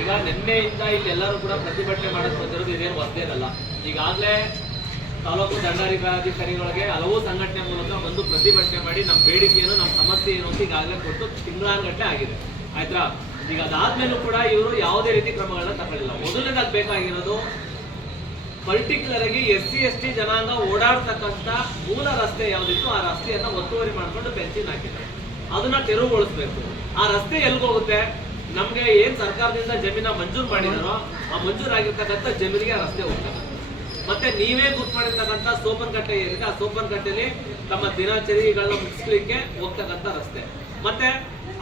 ಈಗ ನಿನ್ನೆಯಿಂದ ಇಲ್ಲಿ ಎಲ್ಲರೂ ಕೂಡ ಪ್ರತಿಭಟನೆ ಮಾಡಕ್ಕೆ ಬಂದಿರೋದು ಇದೇನು ಹೊಸದೇನಲ್ಲ ಈಗಾಗಲೇ ತಾಲೂಕು ದಂಡಾಧಿಕಾರಿಗಳಿಗೆ ಹಲವು ಸಂಘಟನೆ ಮೂಲಕ ಬಂದು ಪ್ರತಿಭಟನೆ ಮಾಡಿ ನಮ್ಮ ಬೇಡಿಕೆ ಏನು ನಮ್ಮ ಸಮಸ್ಯೆ ಏನು ಅಂತ ಈಗಾಗಲೇ ಕೊಟ್ಟು ತಿಂಗಳಾನ್ಗಟ್ಟಲೆ ಆಗಿದೆ. ಆಯ್ತಾ? ಈಗ ಅದಾದ್ಮೇಲೂ ಕೂಡ ಇವರು ಯಾವುದೇ ರೀತಿ ಕ್ರಮಗಳನ್ನ ತಗೊಳ್ಳಿಲ್ಲ. ಮೊದಲನೇದಾಗ ಬೇಕಾಗಿರೋದು ಪರ್ಟಿಕ್ಯುಲರ್ ಆಗಿ ಎಸ್ ಸಿ, ಎಸ್ ಟಿ ಜನಾಂಗ ಓಡಾಡ್ತಕ್ಕಂಥ ಮೂಲ ರಸ್ತೆ ಯಾವುದಿತ್ತು ಆ ರಸ್ತೆಯನ್ನ ಒತ್ತುವರಿ ಮಾಡ್ಕೊಂಡು ಬೆಂಚಿನ ಹಾಕಿದ್ದಾರೆ. ಅದನ್ನ ತೆರವುಗೊಳಿಸ್ಬೇಕು. ಆ ರಸ್ತೆ ಎಲ್ಲಿಗೆ ಹೋಗುತ್ತೆ ನಮ್ಗೆ ಏನ್ ಸರ್ಕಾರದಿಂದ ಜಮೀನ ಮಂಜೂರು ಮಾಡಿದಾರೋ ಆ ಮಂಜೂರಾಗಿರ್ತಕ್ಕಂಥ ಜಮೀನಿಗೆ ರಸ್ತೆ ಹೋಗ್ತದೆ. ಮತ್ತೆ ನೀವೇ ಗುರ್ತು ಮಾಡಿರ್ತಕ್ಕಂಥ ಸೋಪನ್ ಕಟ್ಟೆ ಏನಿದೆ, ಆ ಸೋಪನ್ ಕಟ್ಟೆಯಲ್ಲಿ ತಮ್ಮ ದಿನಚರಿಗಳನ್ನ ಮುಗಿಸ್ಲಿಕ್ಕೆ ಹೋಗ್ತಕ್ಕಂಥ ರಸ್ತೆ. ಮತ್ತೆ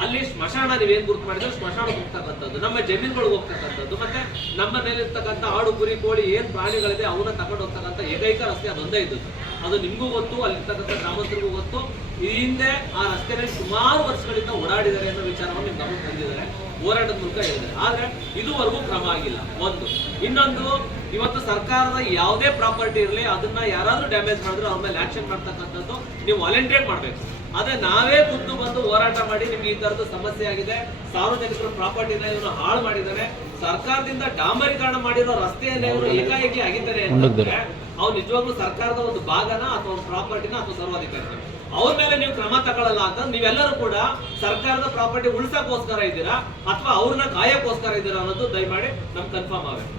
ಅಲ್ಲಿ ಸ್ಮಶಾನ ನೀವೇನ್ ಗುರ್ತು ಮಾಡಿದ್ರೆ ಸ್ಮಶಾನ ಹೋಗ್ತಕ್ಕಂಥದ್ದು. ನಮ್ಮ ಜಮೀನುಗಳಿಗೆ ಹೋಗ್ತಕ್ಕಂಥದ್ದು. ಮತ್ತೆ ನಮ್ಮ ಮೇಲಿರ್ತಕ್ಕಂಥ ಆಡು, ಕುರಿ, ಕೋಳಿ ಏನ್ ಪ್ರಾಣಿಗಳಿದೆ ಅವನ್ನ ತಗೊಂಡು ಹೋಗ್ತಕ್ಕಂಥ ಏಕೈಕ ರಸ್ತೆ ಅದೊಂದೇ ಇದ್ದದ್ದು ಅದು ನಿಮಗೂ ಗೊತ್ತು, ಅಲ್ಲಿರ್ತಕ್ಕಂಥ ಗ್ರಾಮಸ್ಥರಿಗೂ ಗೊತ್ತು. ಈ ಹಿಂದೆ ಆ ರಸ್ತೆಯಲ್ಲಿ ಸುಮಾರು ವರ್ಷಗಳಿಂದ ಓಡಾಡಿದ್ದಾರೆ ಅನ್ನೋ ವಿಚಾರವನ್ನು ನಿಮ್ಗೆ ನಮಗೆ ತಂದಿದ್ದಾರೆ ಹೋರಾಟದ ಮೂಲಕ ಹೇಳಿದ್ದಾರೆ. ಆದ್ರೆ ಇದುವರೆಗೂ ಕ್ರಮ ಆಗಿಲ್ಲ. ಒಂದು. ಇನ್ನೊಂದು ಇವತ್ತು ಸರ್ಕಾರದ ಯಾವುದೇ ಪ್ರಾಪರ್ಟಿ ಇರಲಿ ಅದನ್ನ ಯಾರಾದ್ರೂ ಡ್ಯಾಮೇಜ್ ಮಾಡಿದ್ರೆ ಅವ್ರ ಮೇಲೆ ಆಕ್ಷನ್ ಮಾಡ್ತಕ್ಕಂಥದ್ದು ನೀವು ವಾಲಂಟಿಯರ್ ಮಾಡ್ಬೇಕು. ಆದ್ರೆ ನಾವೇ ಖುದ್ದು ಬಂದು ಹೋರಾಟ ಮಾಡಿ ನಿಮ್ಗೆ ಈ ತರದ ಸಮಸ್ಯೆ ಆಗಿದೆ ಸಾರ್ವಜನಿಕರ ಪ್ರಾಪರ್ಟಿನ ಇವನು ಹಾಳು ಮಾಡಿದ್ದಾರೆ ಸರ್ಕಾರದಿಂದ ಡಾಂಬರೀಕರಣ ಮಾಡಿರೋ ರಸ್ತೆಯನ್ನ ಇವರು ಏಕಾಏಕಿ ಆಗಿದ್ದಾರೆ ಅಂತಂದ್ರೆ ಅವ್ರು ನಿಜವಾಗ್ಲೂ ಸರ್ಕಾರದ ಒಂದು ಭಾಗನ ಅಥವಾ ಒಂದು ಪ್ರಾಪರ್ಟಿನ ಅಥವಾ ಸರ್ವಾಧಿಕಾರಿನ ಅವ್ರ ಮೇಲೆ ನೀವು ಕ್ರಮ ತಗೊಳ್ಳಲ್ಲ ಅಂತ ನೀವೆಲ್ಲರೂ ಕೂಡ ಸರ್ಕಾರದ ಪ್ರಾಪರ್ಟಿ ಉಳಿಸಕ್ಕೋಸ್ಕರ ಇದ್ದೀರಾ ಅಥವಾ ಅವ್ರನ್ನ ಕಾಯಕ್ಕೋಸ್ಕರ ಇದ್ದೀರಾ ಅನ್ನೋದು ದಯಮಾಡಿ ನಮ್ಗೆ ಕನ್ಫರ್ಮ್ ಆಗಬೇಕು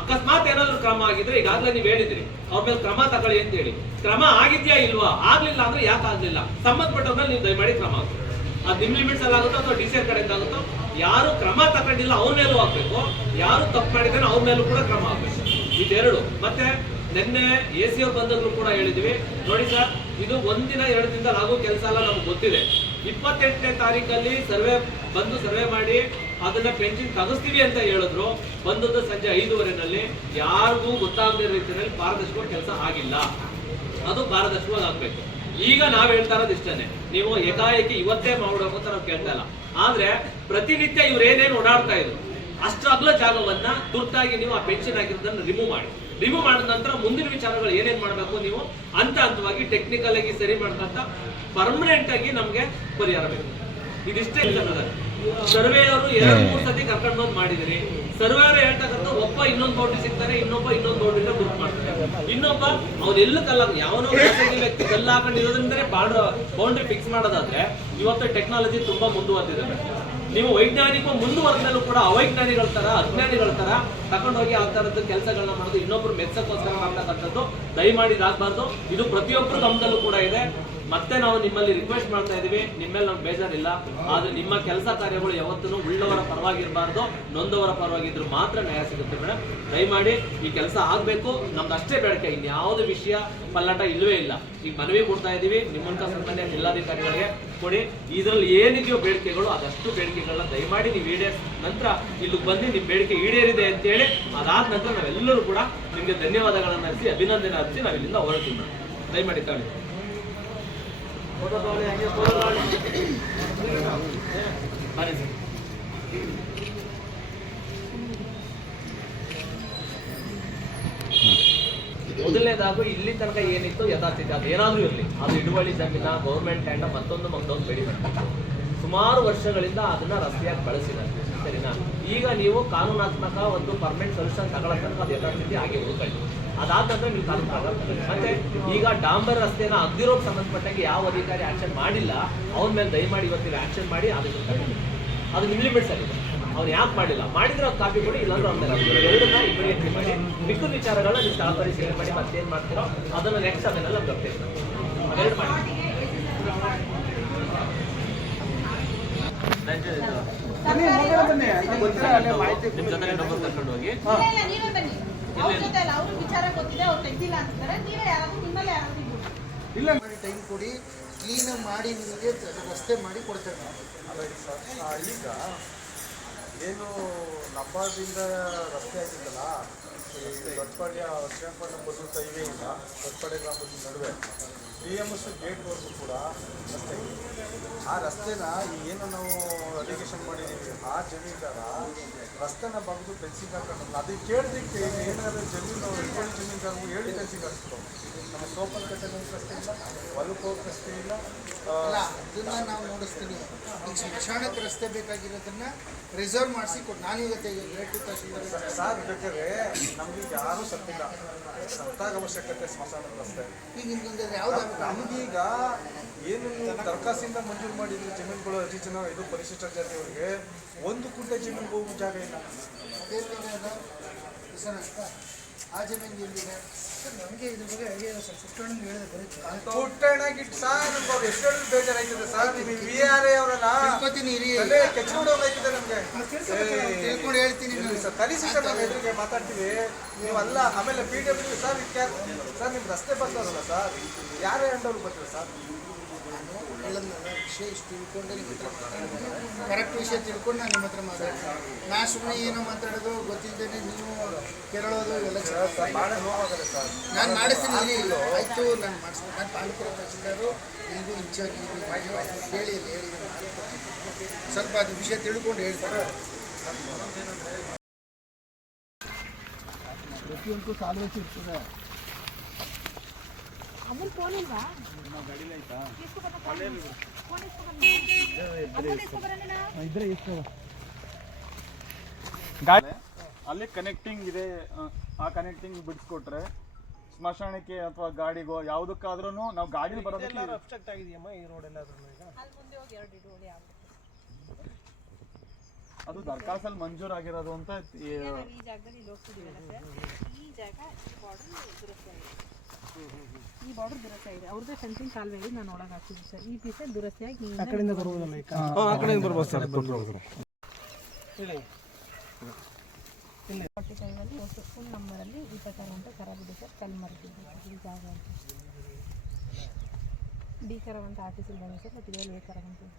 ಅಕಸ್ಮಾತ್ ಏನಾದ್ರು ಕ್ರಮ ಆಗಿದ್ರೆ ಈಗಾಗಲೇ ನೀವು ಹೇಳಿದ್ರಿ, ಅವ್ರ ಮೇಲೆ ಕ್ರಮ ತಗೊಳ್ಳಿ ಅಂತ ಹೇಳಿ ಕ್ರಮ ಆಗಿದ್ಯಾ ಇಲ್ವಾ? ಆಗ್ಲಿಲ್ಲ ಅಂದ್ರೆ ಯಾಕೆ ಆಗ್ಲಿಲ್ಲ? ಸಂಬಂಧಪಟ್ಟವ್ರ ಮೇಲೆ ನೀವು ದಯಮಾಡಿ ಕ್ರಮ ಆಗ್ಬೇಕು ಅದು ನಿಮ್ ಲಿಮಿಟ್ಸ್ ಅಲ್ಲಿ ಆಗುತ್ತೋ ಅಥವಾ ಡಿ ಸಿ ಕಡೆಯಿಂದ ಆಗುತ್ತೋ? ಯಾರು ಕ್ರಮ ತಗೊಂಡಿಲ್ಲ ಅವ್ರ ಮೇಲೂ ಆಗ್ಬೇಕು. ಯಾರು ತಪ್ಪು ಮಾಡಿದ್ರೆ ಅವ್ರ ಮೇಲೂ ಕೂಡ ಕ್ರಮ ಆಗ್ಬೇಕು. ಇದೆರಡು ಮತ್ತೆ ನಿನ್ನೆ ಎ ಸಿ ಅವ್ರು ಕೂಡ ಹೇಳಿದ್ವಿ. ನೋಡಿ ಸರ್ ಇದು ಒಂದಿನ, ಎರಡು ದಿನದಲ್ಲಿ ಆಗೋ ಕೆಲಸ ಅಲ್ಲ, ನಮ್ಗೆ ಗೊತ್ತಿದೆ. ಇಪ್ಪತ್ತೆಂಟನೇ ತಾರೀಕಲ್ಲಿ ಸರ್ವೆ, ಬಂದು ಸರ್ವೆ ಮಾಡಿ, ಅದನ್ನ ಪೆನ್ಷನ್ ತಗಸ್ತೀವಿ ಅಂತ ಹೇಳಿದ್ರು. ಬಂದದ್ದು ಸಂಜೆ ಐದೂವರೆನಲ್ಲಿ. ಯಾರಿಗೂ ಗೊತ್ತಾಗದೇ ರೀತಿಯಲ್ಲಿ ಪಾರದರ್ಶಕ ಕೆಲಸ ಆಗಿಲ್ಲ. ಅದು ಪಾರದರ್ಶಕವಾಗಿ ಈಗ ನಾವ್ ಹೇಳ್ತಾ ಇರೋದು ಇಷ್ಟನೇ ನೀವು ಏಕಾಏಕಿ ಇವತ್ತೇ ಮಾಡಬೇಕು ಅಂತ ನಾವು ಕೇಳ್ತಾ ಇಲ್ಲ. ಆದ್ರೆ ಪ್ರತಿನಿತ್ಯ ಇವ್ರು ಏನೇನು ಓಡಾಡ್ತಾ ಇದ್ರು ಅಷ್ಟು ಅಗ್ಲ ಜಾಗವನ್ನ ತುರ್ತಾಗಿ ನೀವು ಆ ಪೆನ್ಷನ್ ಆಗಿರೋದನ್ನ ರಿಮೂವ್ ಮಾಡಿ. ರಿಮೂವ್ ಮಾಡಿದ ನಂತರ ಮುಂದಿನ ವಿಚಾರಗಳು ಏನೇನು ಮಾಡಬೇಕು ನೀವು? ಹಂತ ಹಂತವಾಗಿ ಟೆಕ್ನಿಕಲ್ ಆಗಿ ಸರಿ ಮಾಡ್ಕೊಂತ ಪರ್ಮನೆಂಟ್ ಆಗಿ ನಮ್ಗೆ ಪರಿಹಾರ ಬೇಕು. ಇದಿಷ್ಟೇ ಇಲ್ಲ ಸರ್ವೇಯವರು ಎರಡು ಮೂರು ಸತಿ ಕರ್ಕೊಂಡು ಬಂದು ಮಾಡಿದಿರಿ. ಅವರು ಹೇಳ್ತಕ್ಕಂಥ ಒಬ್ಬ ಇನ್ನೊಂದು ಬೌಂಡ್ರಿ ಸಿಗ್ತಾರೆ ಇನ್ನೊಬ್ಬ ಇನ್ನೊಂದು ಬೌಂಡ್ರಿನ ಗುರುತು ಮಾಡ್ತಾರೆ. ಇನ್ನೊಬ್ಬ ಅವ್ನು ಎಲ್ಲ ಕಲ್ಲ ಯಾವನೋ ವ್ಯಕ್ತಿ ಕಲ್ಲು ಹಾಕೊಂಡಿರೋದ್ರಿಂದಲೇ ಬೌಂಡ್ರಿ ಫಿಕ್ಸ್ ಮಾಡೋದಾದ್ರೆ ಇವತ್ತು ಟೆಕ್ನಾಲಜಿ ತುಂಬಾ ಮುಂದುವರೆದಿದೆ. ನೀವು ವೈಜ್ಞಾನಿಕ ಮುಂದುವರೆದಲ್ಲೂ ಕೂಡ ಅವೈಜ್ಞಾನಿಗಳ ತರ ಅಜ್ಞಾನಿಗಳ ತರ ತಗೊಂಡೋಗಿ ಆ ತರದ್ದು ಕೆಲಸಗಳನ್ನ ಮಾಡೋದು, ಇನ್ನೊಬ್ರು ಮೆಚ್ಚಕ್ಕೋಸ್ಕರ ಮಾಡ್ತಕ್ಕಂಥದ್ದು. ದಯಮಾಡಿ ಇದು ಪ್ರತಿಯೊಬ್ಬರ ಗಮನದಲ್ಲೂ ಕೂಡ ಇದೆ. ಮತ್ತೆ ನಾವು ನಿಮ್ಮಲ್ಲಿ ರಿಕ್ವೆಸ್ಟ್ ಮಾಡ್ತಾ ಇದೀವಿ. ನಿಮ್ಮಲ್ಲಿ ನಮ್ಗೆ ಬೇಜಾರಿಲ್ಲ. ಆದ್ರೆ ನಿಮ್ಮ ಕೆಲಸ ಕಾರ್ಯಗಳು ಯಾವತ್ತೂ ಉಳ್ಳವರ ಪರವಾಗಿರಬಾರ್ದು, ನೊಂದವರ ಪರವಾಗಿದ್ರು ಮಾತ್ರ ನ್ಯಾಯ ಸಿಗುತ್ತೆ ಮೇಡಮ್ ದಯಮಾಡಿ ಈ ಕೆಲಸ ಆಗ್ಬೇಕು. ನಮ್ದು ಅಷ್ಟೇ ಬೇಡಿಕೆ. ಇನ್ಯಾವುದು ವಿಷಯ ಪಲ್ಲಟ ಇಲ್ಲವೇ ಇಲ್ಲ. ಈಗ ಮನವಿ ಕೊಡ್ತಾ ಇದೀವಿ. ನಿಮ್ಮ ಸಂಬಂಧ ಜಿಲ್ಲಾಧಿಕಾರಿಗಳಿಗೆ ಕೊಡಿ. ಇದರಲ್ಲಿ ಏನಿದೆಯೋ ಬೇಡಿಕೆಗಳು, ಅದಷ್ಟು ಬೇಡಿಕೆಗಳನ್ನ ದಯಮಾಡಿ ನೀವು ಈಡೇರಿಸ. ನಂತರ ಇಲ್ಲಿಗೆ ಬಂದು ನಿಮ್ಮ ಬೇಡಿಕೆ ಈಡೇರಿದೆ ಅಂತೇಳಿ ಅದಾದ ನಂತರ ನಾವೆಲ್ಲರೂ ಕೂಡ ನಿಮಗೆ ಧನ್ಯವಾದಗಳನ್ನು ಅರ್ಸಿ, ಅಭಿನಂದನೆ ಅರ್ಸಿ ನಾವು ಇಲ್ಲಿಂದ ಹೊರಡ್ತೀವಿ ದಯಮಾಡಿ ತಾಳಿ. ಮೊದಲನೇದಾಗು ಇಲ್ಲಿ ತನಕ ಏನಿತ್ತು? ಯಥಾಸ್ಥಿತಿ. ಅದು ಏನಾದ್ರೂ ಇರಲಿ. ಅದು ಹಿಡುವಳಿ ಜಮೀನ ಗೌರ್ಮೆಂಟ್ ಲ್ಯಾಂಡ್ ಮತ್ತೊಂದು ಮತ್ತೊಂದು ಬೆಳಿ ಸುಮಾರು ವರ್ಷಗಳಿಂದ ಅದನ್ನ ರಸ್ತೆಯಾಗಿ ಬಳಸಿದ್ದಾರೆ. ಸರಿನಾ? ಈಗ ನೀವು ಕಾನೂನಾತ್ಮಕ ಒಂದು ಪರ್ಮನೆಂಟ್ ಸೊಲ್ಯೂಷನ್ ತಗೊಳ್ಳೋ ತನಕ ಅದು ಯಥಾಸ್ಥಿತಿ ಹಾಗೆ ಉಳ್ಕೊಳ್ಳಿ ಅದಾದ ನಂತರ ನೀವು ಕಾನೂನು ಮತ್ತೆ ಈಗ ಡಾಂಬರ್ ರಸ್ತೆನ ಅಗ್ದಿರೋಕ್ ಸಂಬಂಧಪಟ್ಟಂಗೆ ಯಾವ ಅಧಿಕಾರಿ ಆಕ್ಷನ್ ಮಾಡಿಲ್ಲ ಅವ್ರ ಮೇಲೆ ದಯಮಾಡಿ ನೀವು ಆಕ್ಷನ್ ಮಾಡಿ ಅದಕ್ಕೆ. ಅದು ನಿಮ್ಮ ಲಿಮಿಟ್ಸ್ ಆಗಿದೆ ಅವ್ರು ಯಾಕೆ ಮಾಡಿಲ್ಲ ಮಾಡಿದ್ರೆ ಅವ್ರು ಕಾಪಿ ಕೊಡಿ ಇಲ್ಲಾಂದ್ರೆ ಅವ್ರ ಮೇಲೆ ಎರಡನ್ನ ಇಮಿಡಿಯೇಟ್ಲಿ ಮಾಡಿ ಮಿಕ್ಕ ವಿಚಾರಗಳನ್ನ ನೀವು ಸ್ಥಳ ಪರಿಶೀಲನೆ ಮಾಡಿ ಮತ್ತೇನು ಮಾಡ್ತೀರೋ ಅದನ್ನು ನೆಕ್ಸ್ಟ್ ಅದನ್ನೆಲ್ಲ ಗೊತ್ತಿಲ್ಲ ಅದೆರಡು ಮಾಡಿ ಜೊತೆ ಕರ್ಕೊಂಡು ಹೋಗಿ ಇಲ್ಲ, ಇಲ್ಲ, ನೀವೇ ನೀವೇ. ಇಲ್ಲ ಮಾಡಿ ಟೈಮ್ ಕೊಡಿ. ಕ್ಲೀನಾಗಿ ಮಾಡಿ ನಿಮಗೆ ರಸ್ತೆ ಮಾಡಿ ಸರ್ ಆ, ಈಗ ಏನು ನಬ್ಬಾದಿಂದ ರಸ್ತೆ ಆಗಿದ್ದಲ್ಲ ಈ ದೊಡ್ಡಪಾಳ್ಯ ಶ್ರೀರಂಗಪಟ್ಟಣ ಬಸವ ಹೈವೇಯಿಂದ ದೊಡ್ಡಪಾಳ್ಯ ಗ್ರಾಮದ ನಡುವೆ. ಡಿ ಎಂ ಎಸ್ ಗೇಟ್ವರೆಗೂ ಕೂಡ ರಸ್ತೆ. ಆ ರಸ್ತೆನ ಏನು ನಾವು ಅಲಿಗೇಷನ್ ಮಾಡಿದ್ದೀವಿ ಆ ಜಮೀನ್ದಾರ ರಸ್ತೆನ ಬಗ್ದು ಫೆನ್ಸಿಂಗ್ ಹಾಕೊಂಡು ಅದಕ್ಕೆ ಕೇಳಿದಕ್ಕೆ ಏನಾದರೂ ಜಮೀನು ಏಳು ಜಮೀನ್ದಾರರು ಹೇಳಿ ಫೆನ್ಸಿಂಗ್ ಹಾಕ್ಸ್ಕೊ ನಮ್ಮ ಸೋಪನ್ ಕಟ್ಟೆ ರಸ್ತೆ ಇಲ್ಲ ಹೊಲಕ್ಕೆ ಹೋಗೋ ರಸ್ತೆ ಇಲ್ಲ. ಅದನ್ನು ನಾವು ನೋಡಿಸ್ತೀನಿ ಈಗ ಸ್ಮಶಾನಕ್ಕೆ ರಸ್ತೆ ಬೇಕಾಗಿರೋದನ್ನ ರಿಸರ್ವ್ ಮಾಡಿಸಿ ಕೊಟ್ಟು ನಾನು ಇವತ್ತೆ ತಹಶೀಲ್ದಾರ್ ಸಾರ್ ಬೇಕಾದ್ರೆ ನಮ್ಗೆ ಯಾರೂ ಸತ್ತಿಲ್ಲ. ಸತ್ತಾಗ ಅವಶ್ಯಕತೆ ಸ್ಮಶಾನದ ರಸ್ತೆ. ಈಗ ಹಿಂಗೆ ಯಾವ್ದು ನಮಗೀಗ ಏನು ದರ್ಕಾಸಿಂದ ಮಂಜೂರು ಮಾಡಿದ್ರು ಜಮೀನುಗಳು ಅತಿ ಜನ ಇದು ಪರಿಶಿಷ್ಟ ಜಾತಿಯವರಿಗೆ ಒಂದು ಕುಂಟೆ ಜಮೀನು ಹೋಗೋ ಜಾಗ ಇಲ್ಲ. ಆ ಜಮೀನು ಎಲ್ಲಿದೆ ಸರ್ ನಮಗೆ ಇದ್ರ ಬಗ್ಗೆ ಐಡಿಯಾ ಇಲ್ಲ ಸರ್. ಪುಟ್ಟಣ್ಣ ಹೇಳಿದೆ ಬರೀ ಪುಟ್ಟಣಗಿಟ್ಟು ಸಾರ್ ನಮ್ಗೆ ಎಷ್ಟು ಹೇಳಿದ್ರು ಬೇಜಾರಾಯ್ತದೆ ಸರ್ ನೀವು ವಿ ಆರ್ ಎ ಅವರಲ್ಲ? ತಿಳ್ಕೊತೀನಿ ಇರಿ. ಕೆಚ್ಚೋಡೋಗಾಯ್ತದೆ ನಮಗೆ. ತಿಳ್ಕೊಂಡು ಹೇಳ್ತೀನಿ ಸರ್? ಕಲಿಸಿ ಸರ್ ನಮ್ಮ ಎದುರಿಗೆ ಮಾತಾಡ್ತೀವಿ. ನೀವು ಅಲ್ಲ ಆಮೇಲೆ ಪಿ ಡಬ್ಲ್ಯೂ ಸರ್ ಇದಕ್ಕೆ ಸರ್ ನಿಮ್ಮ ರಸ್ತೆ ಬರ್ತಾರಲ್ಲ ಸರ್? ಯಾರೇ ಹ್ಯಾಂಡಲ್ ಬರ್ತಾರೆ ಸರ್? ವಿಷಯ ಇಷ್ಟು ತಿಳ್ಕೊಂಡೆ ನಿಮ್ಮ ಹತ್ರ ಕರೆಕ್ಟ್ ವಿಷಯ ತಿಳ್ಕೊಂಡು ನಾನು ನಿಮ್ಮ ಹತ್ರ ಮಾತಾಡ್ತೀನಿ. ನಾ ಸುಮ್ಮನೆ ಏನೋ ಮಾತಾಡೋದು ಗೊತ್ತಿದ್ದೇನೆ ನೀವು ಕೆರಳೋದು ಎಲ್ಲ ನಾನು ಮಾಡಿಸ್ತೀನಿ ಇಲ್ಲಿ ಆಯಿತು, ನಾನು ಮಾಡಿಸ್ತೀನಿ. ನಾನು ತಾಲೂಕು ತಹಸೀಲ್ದಾರು. ಇದು ಇನ್ಚಾರ್ಜ್ ಹೇಳಿ ಹೇಳಿ ಸ್ವಲ್ಪ ಅದು ವಿಷಯ ತಿಳ್ಕೊಂಡು ಹೇಳ್ತಾರೆ ಪ್ರತಿಯೊಂದು ಸಾಲ ಇರ್ತದೆ ಅಮೂಲ್ ಫೋನ್ ಇಲ್ವಾ? ಇದ್ರೆ ಎಷ್ಟು ಅಲ್ಲಿ ಕನೆಕ್ಟಿಂಗ್ ಇದೆ. ಆ, ಕನೆಕ್ಟಿಂಗ್ ಬಿಡಿಸ್ಕೊಟ್ರೆ ಸ್ಮಶಾನಕ್ಕೆ ಅಥವಾ ಗಾಡಿಗೋ ಯಾವುದಕ್ಕಾದ್ರೂ ನಾವು ಗಾಡಿ ಬರೋದಕ್ಕೆ ಅದು ಅಂತ ಈ ಈ ಬಾರ್ಡರ್ ದುರಸ್ತಿ ಆಗಿದೆ ಈ ಬಾರ್ಡರ್ ದುರಸ್ತಿ ಇದೆ ಅವ್ರದ್ದೇ ಫೆನ್ಸಿಂಗ್ ಕಾಲುವೆ ನಾನು ಒಳಗೆ ಹಾಕ್ತಿದ್ದೆ ಸರ್. ಈ ಪೀಸೇ ದುರಸ್ತಿಯಾಗಿ ಆ ಕಡೆಯಿಂದ ಬರುವುದಲ್ಲ ಈ ಕಡೆ ಆ ಕಡೆಯಿಂದ ಬರ್ಬೋದು ಸರ್. ಫಾರ್ಟಿ ಫೈವಲ್ಲಿ ಫುಲ್ ನಂಬರಲ್ಲಿ ಇಪ್ಪತ್ತಾರು ಗಂಟೆ ಖರಾಬ್ ಇದೆ ಸರ್. ಕಲ್ಲು ಮರತಿದ್ದು ಈ ಜಾಗ ಅಂತ. ಡಿ ಕರವ್ ಅಂತ ಆಫೀಸಲ್ಲಿ ಬಂದಿದೆ ಸರ್. ಮತ್ತು ಇದರಲ್ಲಿ ಎ ಅಂತ ಇದೆ.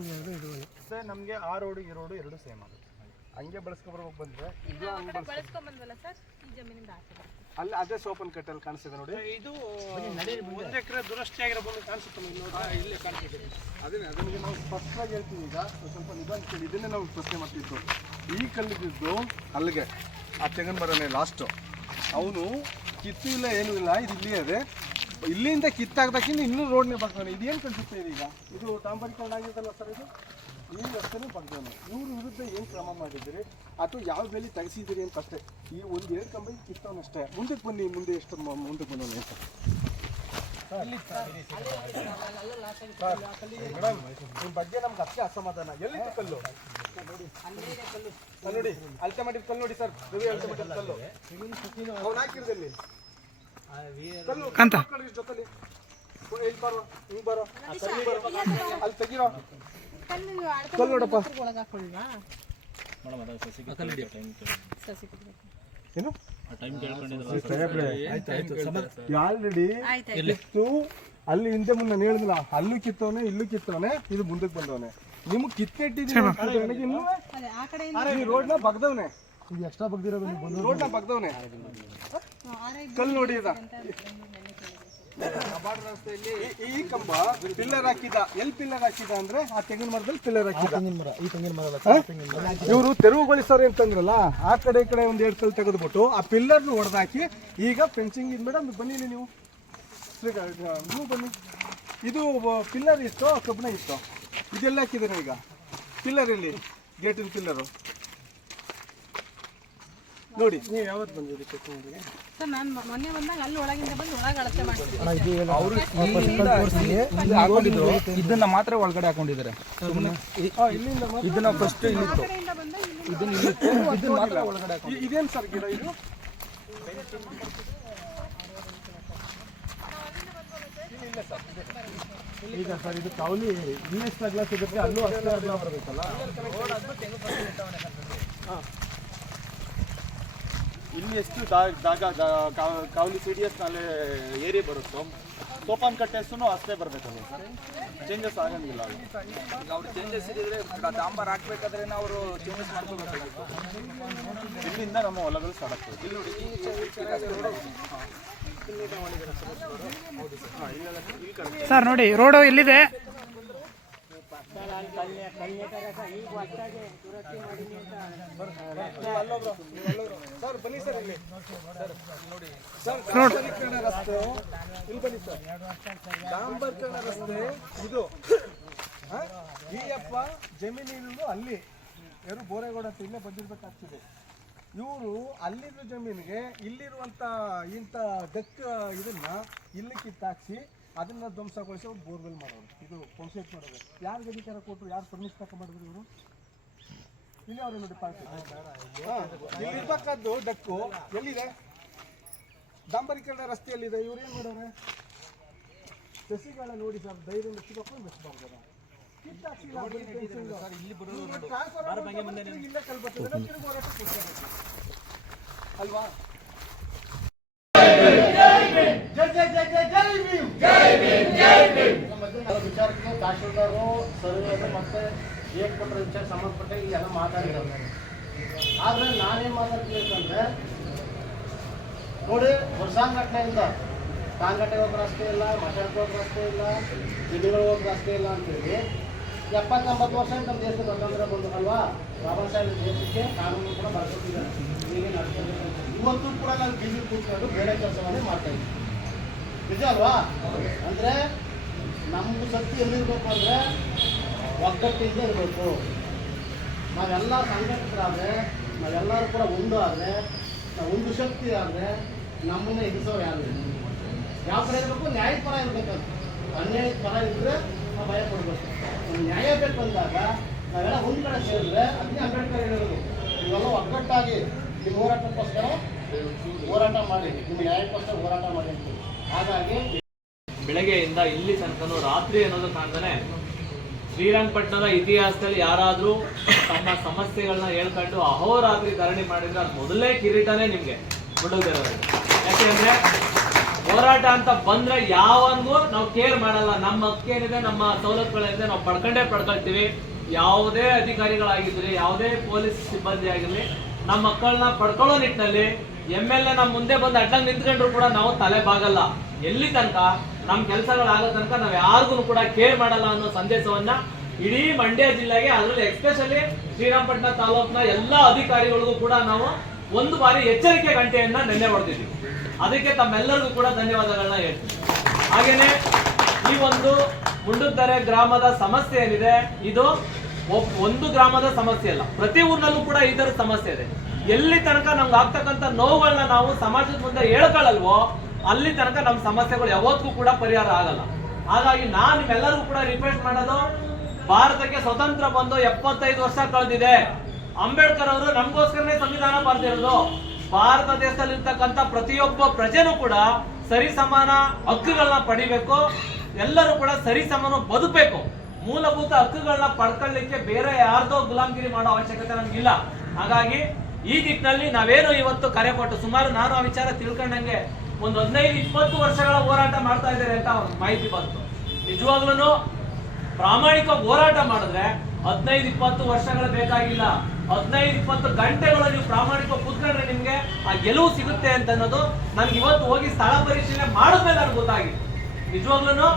ಮತ್ತೆ ನಮಗೆ ಆ ರೋಡು ಈ ರೋಡು ಎರಡು ಸೇಮ್ ಆಗುತ್ತೆ. ಹಂಗೆ ಬಳಸ್ಕೊಬರ್ಬೇಕು ಬಂದ್ರೆ ಇದು ಹಂಗೆ ಬಳಸ್ ಬಳಸ್ಕೊಂಬಂದ್ವಲ್ಲ ಸರ್? ಈ ಜಮೀನಿಂದ. ಅಲ್ಲಿ ಅದೇ ಸೋಪನ್ ಕಟ್ಟಲ್ಲಿ ಕಾಣಿಸ್ತಿದೆ ನೋಡಿ. ಅದೇ ಅದಕ್ಕೆ ನಾವು ಸ್ಪಷ್ಟವಾಗಿ ಹೇಳ್ತೀವಿ ಈಗ. ಸ್ವಲ್ಪ ನಿಧಾನ ಕೇಳಿ ಇದನ್ನೇ ನಾವು ಪ್ರಶ್ನೆ ಮಾಡ್ತಿದ್ದು. ಈ ಕಲ್ಲಿದ್ದು ಅಲ್ಲಿಗೆ ಆ ತೆಂಗಿನ ಮರನೇ ಲಾಸ್ಟು ಅವನು ಕಿತ್ತು ಇಲ್ಲ ಏನೂ ಇಲ್ಲ ಇದು ಇಲ್ಲಿ ಇದೆ. ಇಲ್ಲಿಂದ ಕಿತ್ತಾಗ್ದಾಕಿಂದ ಇನ್ನೂ ರೋಡ್ನೇ ಬರ್ತಾನೆ ಇದೇನು ಕನ್ಸುತ್ತೆ ಇದೀಗ ಇದು ಡಾಂಬರೀಕರಣ ಆಗಿದಲ್ಲ ಸರ್ ಇದು? ಈ ರಸ್ತೆನೂ ಬರ್ತಾನೆ ಇವ್ರ ವಿರುದ್ಧ ಏನು ಕ್ರಮ ಮಾಡಿದ್ದೀರಿ? ಅಥವಾ ಯಾವ ಬೆಲೆ ತೆಗೆಸಿದ್ದೀರಿ ಅಂತ ಅಷ್ಟೇ. ಈ ಒಂದು ಎರಡು ಕಂಬಿ ಕಿತ್ತವನಷ್ಟೇ ಮುಂದಕ್ಕೆ ಬನ್ನಿ, ಮುಂದೆ ಎಷ್ಟು ಮುಂದಕ್ಕೆ ಬಂದವನು ಅಂತ. ನಿಮ್ಮ ಬಗ್ಗೆ ನಮ್ಗೆ ಅಷ್ಟೇ ಅಸಮಾಧಾನ. ಎಲ್ಲಿತ್ತು ಕಲ್ಲು? ನೋಡಿ ಮಾಡಿದ ಕಲ್ಲು ನೋಡಿ ಸರ್. ರವಿ ಕಲ್ಲು. ಅವ್ನು ಹಾಕಿರ್ದಲ್ಲಿ ಇಷ್ಟ್ ಅಲ್ಲಿ ಏನು? ಆಲ್ರೆಡಿ ಅಲ್ಲಿ ಹಿಂದೆ ಮುಂದೆ ನಾನು ಹೇಳಿದ್ನಲ್ಲ ಅಲ್ಲೂ ಕಿತ್ತವನೆ ಇಲ್ಲೂ ಕಿತ್ತವನೆ ಇದು ಮುಂದಕ್ಕೆ ಬಂದವನೆ. ನಿಮ್ಗೆ ಕಿತ್ತಿಟ್ಟಿದ್ದೀನಿ ಇನ್ನೂ ಅದೇ ಆ ಕಡೆ ಈ ರೋಡ್ನ ಬಗ್ದವನೆ. ಇದು ಎಕ್ಸ್ಟ್ರಾ ಬಗ್ದಿರೋದು ರೋಡ್ನ ರೋಡ್ನ ಬಗ್ದವನೆ. ಕಲ್ಲು ನೋಡಿ ಅದ ಅಂತ ನೆನ್ನೆ ಈ- ಈ ಕಂಬ ಪಿಲ್ಲರ್ ಹಾಕಿದ. ಎಲ್ಲಿ ಪಿಲ್ಲರ್ ಹಾಕಿದ ಅಂದ್ರೆ ಆ ತೆಂಗಿನ ಮರದಲ್ಲಿ ಪಿಲ್ಲರ್ ಹಾಕಿದ. ಈ ತೆಂಗಿನ ಮರ ಅಲ್ಲ ತೆಂಗಿನ ಮರ. ಇವರು ತೆರವುಗೊಳಿಸೋರು ಅಂತಂದ್ರಲ್ಲ ಆ ಕಡೆ ಈ ಕಡೆ ಒಂದ್ ಎರಡು ಕಲ್ ತೆಗೆದ್ಬಿಟ್ಟು ಆ ಪಿಲ್ಲರ್ನ ಹೊಡೆದಾಕಿ ಈಗ ಫೆನ್ಸಿಂಗ್ ಇದ್ ಮೇಡಮ್ ಬನ್ನಿ ನೀವು. ನೀವು ಬನ್ನಿ. ಇದು ಪಿಲ್ಲರ್ ಇತ್ತು ಕಬ್ಬಣ ಇತ್ತು? ಇದೆಲ್ಲ ಹಾಕಿದಾರೆ ಈಗ? ಪಿಲ್ಲರ್ ಇಲ್ಲಿ ಗೇಟಿನ ಪಿಲ್ಲರು. ನೋಡಿ. ನೀವು ಯಾವತ್ತು ಬಂದಿದ್ದೀರಿ ಸರ್ ನಾನು ಮೊನ್ನೆ ಬಂದಾಗ ಅಲ್ಲಿ ಒಳಗಿಂದ ಬಂದು ಒಳಗೆ ಅಳತೆ ಮಾಡ್ತೀನಿ ಅವರು ಹಾಕೊಂಡಿದ್ರು. ಇದನ್ನ ಮಾತ್ರ ಒಳಗಡೆ ಹಾಕೊಂಡಿದ್ದಾರೆ. ಸುಮ್ಮನೆ ಇಲ್ಲಿಂದ ಇದನ್ನ ಫಸ್ಟ್ ಇಲ್ಲಿತ್ತು ಇಲ್ಲಿ ಇದನ್ನ ಇಲ್ಲಿತ್ತು ಇದನ್ನ ಮಾತ್ರ ಒಳಗಡೆ ಹಾಕೊಂಡು ಇ- ಇದೇನ್ ಸರ್ ಗಿಡ ಇದು? ಈಗ ಸರ್ ಇದು ಕೌಲಿ ಇಲ್ಲಿ ಎಷ್ಟು ಅಗಲ ಸಿಗುತ್ತೆ ಅಲ್ಲೂ ಅಷ್ಟೇ ಅಗಲ ಬರಬೇಕಲ್ಲ. ಇಲ್ಲಿ ಎಷ್ಟು ಜಾಗ ಕಾವಲಿ ಸಿ ಡಿ ಎಸ್ ನಾಲೆ ಏರಿಯಾ ಬರುತ್ತೋ ಸೋಪಾನ್ ಕಟ್ಟೆಸ್ಟು ಅಷ್ಟೇ ಬರಬೇಕಲ್ಲ ಸರ್? ಚೇಂಜಸ್ ಆಗಂಗಿಲ್ಲ. ಈಗ ಅವ್ರು ಚೇಂಜಸ್ ಇದ್ದಿದ್ರೆ ಡಾಂಬರ್ ಹಾಕ್ಬೇಕಾದ್ರೆ ಅವರು ಚೇಂಜಸ್ ಮಾಡ್ಕೋಬೇಕಾಗಿತ್ತು ಇಲ್ಲಿಂದ ನಮ್ಮ ಹೊಲಗಳು ಆಗ್ತದೆ. ಇಲ್ಲಿ ನೋಡಿ ಸರ್ ನೋಡಿ ರೋಡು ಈ ಸರ್ ಬನ್ನಿ ಸರ್ ಇಲ್ಲಿ ರಸ್ತೆ ಇಲ್ಲಿ ಬನ್ನಿ ಸರ್ ಇದು ಹ? ಈ ಅಪ್ಪ ಜಮೀನಿರೋದು ಅಲ್ಲಿ ಯಾರು ಬೋರೇಗೌಡ ಅಂತ ಇಲ್ಲೇ ಬಂದಿರ್ಬೇಕಾಗ್ತದೆ ಇವರು ಅಲ್ಲಿರೋ ಜಮೀನಿಗೆ ಇಲ್ಲಿರುವಂತ ಇಂಥ ಡೆಕ್ ಇದನ್ನ ಇಲ್ಲಿ ಕಿತ್ತಾಕ್ಸಿ ಅದನ್ನ ಧ್ವಂಸಗೊಳಿಸಿ ಅವ್ರು ಬೋರ್ವೆಲ್ ಮಾಡೋರು. ಇದು ಪಂಪ್ಸೆಟ್ ಮಾಡೋದು. ಯಾರಿಗೆ ಅಧಿಕಾರ ಕೊಟ್ಟರು ಯಾರು ಪರ್ಮಿಷನ್ ತಗೊಂಡ್ಬಾರ್ದು ಇವರು? ಇಲ್ಲಿ ಅವ್ರು ನೋಡಿ ಪಾರ್ಟಿ. ಇರ್ಬೇಕಾದ್ದು ಡಕ್ಕು. ಎಲ್ಲಿದೆ? ಡಾಂಬರೀಕರಣ ರಸ್ತೆಯಲ್ಲಿದೆ. ಇವ್ರು ಏನು ಮಾಡೋರೆ ಸಸಿಗಳ ನೋಡಿ ಸರ್ ಧೈರ್ಯ ಬೆಳೆಸಬಾರ್ದು ಕಿತ್ತಾಕ್ಸಿಲ್ಲ ಇಲ್ಲೇ ಕಲ್ ಬರ್ತದೆ. ನಾವು ತಿರುಗಿ ಹೋರಾಟಕ್ಕೆ ಕೂತ್ಕೋಬೇಕು. ಅಲ್ವಾ? ತಹಶೀಲ್ದಾರು ಸರ್ವೇರು ಮತ್ತೆ ಏಕ್ ಕೊಟ್ಟರೆ ವಿಚಾರ ಸಂಬಂಧಪಟ್ಟ ಈ ಎಲ್ಲ ಮಾತಾಡಿದ್ದಾರೆ ಆದ್ರೆ ನಾನೇನು ಮಾತಾಡ್ತೀನಿ ಅಂತಂದರೆ, ನೋಡಿ ವರ್ಷಾಂಗಟ್ಲೆಯಿಂದ ಕಾಂಗಟ್ಟೆ ಹೋಗೋ ರಸ್ತೆ ಇಲ್ಲ ಮಠಕ್ಕೆ ಹೋಗೋ ರಸ್ತೆ ಇಲ್ಲ ಜಿಡಿಗಳು ಹೋಗೋ ರಸ್ತೆ ಇಲ್ಲ ಅಂತೇಳಿ, ಎಪ್ಪತ್ತೊಂಬತ್ತು ವರ್ಷ ನಮ್ಮ ದೇಶದ ಸ್ವತಂತ್ರ ಬಂದು ಅಲ್ವಾ? ಬಾಬಾ ಸಾಹೇಬ್ ದೇಶಕ್ಕೆ ಕಾನೂನು ಕೂಡ ಬರ್ಕೊಟ್ಟಿದ್ದಾರೆ. ಹೀಗೆ ನಡ್ಕೊಂಡು. ಇವತ್ತು ಕೂಡ ನಾನು ಬೀದಿ ಕೂತ್ಕೊಂಡು ಬೇರೆ ಕೆಲಸವನ್ನೇ ಮಾಡ್ತಾ ಇದ್ದೀನಿ. ನಿಜ ಅಲ್ವಾ? ಅಂದ್ರೆ ನಮ್ದು ಶಕ್ತಿ ಎಲ್ಲಿರ್ಬೇಕು ಅಂದರೆ ಒಗ್ಗಟ್ಟಿಂದ ಇರಬೇಕು. ನಾವೆಲ್ಲ ಸಂಘಟಿತರಾದರೆ, ನಾವೆಲ್ಲರೂ ಕೂಡ ಒಂದು ಆದರೆ ಒಂದು ಶಕ್ತಿ ಆದರೆ ನಮ್ಮನ್ನೇ ಹಿಂಸೋರು ಯಾರು. ಯಾವ ಥರ ಇರಬೇಕು? ನ್ಯಾಯದ ಪರ ಇರಬೇಕಂತ ಅನ್ಯಾಯದ ಪರ ಇದ್ದರೆ ನಾವು ಭಯ ಕೊಡಬೇಕು ನ್ಯಾಯ ಬೇಕು ಅಂದಾಗ ನಾವೆಲ್ಲ ಒಂದು ಕಡೆ ಸೇರಿದ್ರೆ ಅದನ್ನೇ ಅಂಬೇಡ್ಕರ್ ಹೇಳಿರೋದು. ನೀವೆಲ್ಲ ಒಗ್ಗಟ್ಟಾಗಿ ನಿಮ್ಮ ಹೋರಾಟಕ್ಕೋಸ್ಕರ ಹೋರಾಟ ಮಾಡಿ, ನಿಮ್ಮ ನ್ಯಾಯಕ್ಕೋಸ್ಕರ ಹೋರಾಟ ಮಾಡಿ ಹಾಗಾಗಿ ಬೆಳಗ್ಗೆಯಿಂದ ಇಲ್ಲಿ ತನಕನೂ ರಾತ್ರಿ ಅನ್ನೋದು ಕಾಣ್ತಾನೆ. ಶ್ರೀರಂಗಪಟ್ಟಣದ ಇತಿಹಾಸದಲ್ಲಿ ಯಾರಾದರೂ ತಮ್ಮ ಸಮಸ್ಯೆಗಳನ್ನ ಹೇಳ್ಕೊಂಡು ಅಹೋರಾತ್ರಿ ಧರಣಿ ಮಾಡಿದ್ರೆ ಅದು ಮೊದಲೇ ಕಿರೀಟನೇ ನಿಮ್ಗೆ ಬಿಡುಗಡೆ ಯಾಕೆಂದ್ರೆ ಹೋರಾಟ ಅಂತ ಬಂದ್ರೆ ಯಾವನ್ಗೂ ನಾವು ಕೇರ್ ಮಾಡಲ್ಲ. ನಮ್ಮ ಹಕ್ಕೇನಿದೆ ನಮ್ಮ ಸವಲತ್ತುಗಳೇನಿದೆ ನಾವು ಪಡ್ಕೊಂಡೇ ಪಡ್ಕೊಳ್ತೀವಿ. ಯಾವುದೇ ಅಧಿಕಾರಿಗಳಾಗಿರ್ಲಿ, ಯಾವುದೇ ಪೊಲೀಸ್ ಸಿಬ್ಬಂದಿ ಆಗಿರಲಿ, ನಮ್ಮ ಮಕ್ಕಳನ್ನ ಪಡ್ಕೊಳ್ಳೋ ನಿಟ್ಟಿನಲ್ಲಿ ಎಂ ಎಲ್ ಎ ನಮ್ಮ ಮುಂದೆ ಬಂದು ಅಡ್ಡಂಗೆ ನಿಂತ್ಕೊಂಡ್ರು ಕೂಡ ನಾವು ತಲೆ ಬಾಗಲ್ಲ. ಎಲ್ಲಿ ತನಕ? ನಮ್ಮ ಕೆಲಸಗಳಾಗೋ ತನಕ ನಾವು ಯಾರಿಗೂ ಕೂಡ ಕೇರ್ ಮಾಡಲ್ಲ ಅನ್ನೋ ಸಂದೇಶವನ್ನ ಇಡೀ ಮಂಡ್ಯ ಜಿಲ್ಲೆಗೆ ಅದರಲ್ಲಿ ಎಸ್ಪೆಷಲಿ ಶ್ರೀರಾಮಪಟ್ಟಣ ತಾಲೂಕಿನ ಎಲ್ಲ ಅಧಿಕಾರಿಗಳಿಗೂ ಕೂಡ ನಾವು ಒಂದು ಬಾರಿ ಎಚ್ಚರಿಕೆ ಗಂಟೆಯನ್ನ ನೆನ್ನೆ ಹೊಡೆದಿದ್ದೀವಿ ಅದಕ್ಕೆ ತಮ್ಮೆಲ್ಲರಿಗೂ ಕೂಡ ಧನ್ಯವಾದಗಳನ್ನ ಹೇಳ್ತೀವಿ ಹಾಗೇನೆ ಈ ಒಂದು ಮುಂಡುತ್ತಾರೆ ಗ್ರಾಮದ ಸಮಸ್ಯೆ ಏನಿದೆ, ಇದು ಒಂದು ಗ್ರಾಮದ ಸಮಸ್ಯೆ ಅಲ್ಲ, ಪ್ರತಿ ಊರಿನಲ್ಲೂ ಕೂಡ ಇದರ ಸಮಸ್ಯೆ ಇದೆ. ಎಲ್ಲಿ ತನಕ ನಮ್ಗೆ ಆಗ್ತಕ್ಕಂಥ ನೋವುಗಳನ್ನ ನಾವು ಸಮಾಜದ ಮುಂದೆ ಹೇಳ್ಕೊಳ್ಳಲ್ವೋ ಅಲ್ಲಿ ತನಕ ನಮ್ಮ ಸಮಸ್ಯೆಗಳು ಯಾವತ್ತಿಗೂ ಕೂಡ ಪರಿಹಾರ ಆಗಲ್ಲ. ಹಾಗಾಗಿ ನಾನು ನಿಮ್ಮೆಲ್ಲರಿಗೂ ಕೂಡ ರಿಕ್ವೆಸ್ಟ್ ಮಾಡೋದು, ಭಾರತಕ್ಕೆ ಸ್ವತಂತ್ರ ಬಂದು ಎಪ್ಪತ್ತೈದು ವರ್ಷ ಕಳೆದಿದೆ. ಅಂಬೇಡ್ಕರ್ ಅವರು ನಮಗೋಸ್ಕರನೇ ಸಂವಿಧಾನ ಬರೆದಿರೋದು ಭಾರತ ದೇಶದಲ್ಲಿರ್ತಕ್ಕಂಥ ಪ್ರತಿಯೊಬ್ಬ ಪ್ರಜೆನೂ ಕೂಡ ಸರಿ ಸಮಾನ ಹಕ್ಕುಗಳನ್ನ ಪಡಿಬೇಕು, ಎಲ್ಲರೂ ಕೂಡ ಸರಿ ಸಮಾನ ಬದುಕಬೇಕು. ಮೂಲಭೂತ ಹಕ್ಕುಗಳನ್ನ ಪಡ್ಕೊಳ್ಳಿಕ್ಕೆ ಬೇರೆ ಯಾರ್ದೋ ಗುಲಾಮಗಿರಿ ಮಾಡೋ ಅವಶ್ಯಕತೆ ನಮ್ಗಿಲ್ಲ. ಹಾಗಾಗಿ ಈ ದಿಕ್ಕಿನಲ್ಲಿ ನಾವೇನು ಇವತ್ತು ಕರೆ ಕೊಟ್ಟು ಸುಮಾರು ನಾನು ಆ ವಿಚಾರ ತಿಳ್ಕೊಂಡಂಗೆ ಒಂದು ಹದಿನೈದು, ಇಪ್ಪತ್ತು ವರ್ಷಗಳ ಹೋರಾಟ ಮಾಡ್ತಾ ಇದ್ದಾರೆ ಅಂತ ಮಾಹಿತಿ ಬಂತು. ನಿಜವಾಗ್ಲೂ ಪ್ರಾಮಾಣಿಕ ಹೋರಾಟ ಮಾಡಿದ್ರೆ ಹದಿನೈದು, ಇಪ್ಪತ್ತು ವರ್ಷಗಳು ಬೇಕಾಗಿಲ್ಲ. ಹದಿನೈದು, ಇಪ್ಪತ್ತು ಗಂಟೆಗಳು ನೀವು ಪ್ರಾಮಾಣಿಕ ಕುತ್ಕೊಂಡ್ರೆ ನಿಮ್ಗೆ ಆ ಗೆಲುವು ಸಿಗುತ್ತೆ ಅಂತ ಅನ್ನೋದು ನನ್ಗೆ ಇವತ್ತು ಹೋಗಿ ಸ್ಥಳ ಪರಿಶೀಲನೆ ಮಾಡಿದ್ಮೇಲೆ ನನಗೆ ಗೊತ್ತಾಗಿದೆ. ನಿಜವಾಗ್ಲೂ